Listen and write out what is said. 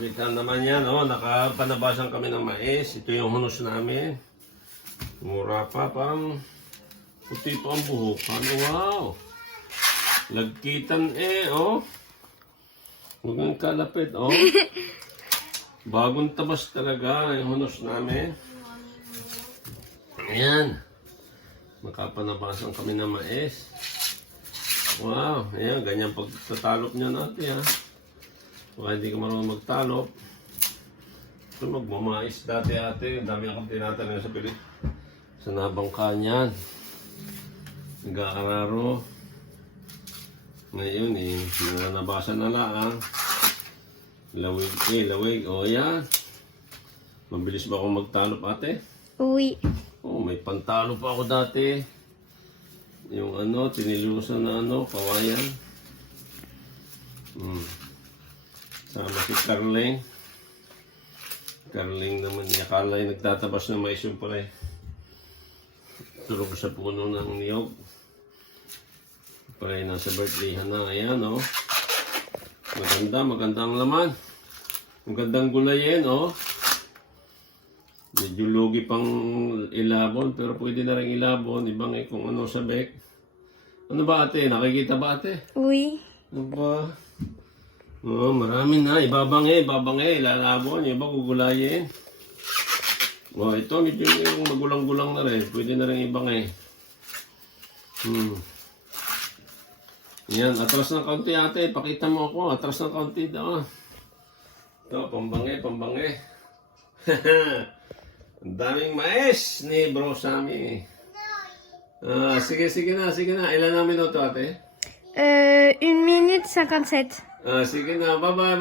kita naman yan, oh. Nakapanabasan kami ng mais. Ito yung hunos namin. Mura pa, parang puti pa ang buhok. Ano, wow. Lagkitan oh. Huwag ang kalapit, oh. Bagong tabas talaga yung hunos namin. Ayan. Makapanabasan kami ng mais. Wow, ayan, ganyan pagtatalop niya natin, ha. Baka hindi ka marunong magtalop. Ito, magmamais dati ate. Dami akong tinatanong sa pilit. Sa nabangka niyan. Nag-aararo. Ngayon, nabasa na lang. Lawig. O, yan. Mabilis ba akong magtalop, ate? Uy. Oh, may pantalo pa ako dati. Yung tinilusan na kawayan. Sama si Carling. Carling naman niya. Akala yung nagtatabas ng mais yung pala. Tulog sa puno ng niyog. Pala nasa birthdayhan na. Ayan, oh. Maganda ang laman. Magandang gulayin, oh. Medyo lugi pang ilabon, pero pwede na rin ilabon. Ibang kung ano sabik. Ano ba ate? Nakikita ba ate? Uy. Ano ba? Oh, marami na. Ibabangay. Ilalabon. Yung iba gugulayin. Oh, ito medyo yung magulang-gulang na rin. Pwede na rin ibangay. Yan, atras ng kaunti ate. Pakita mo ako. Atras ng kaunti daw. Ito, pambangay. Ang daming mais ni Bro Sammy. Sige na. Ilan na minuto ate? 1 minute 57. Sige na. Bye-bye.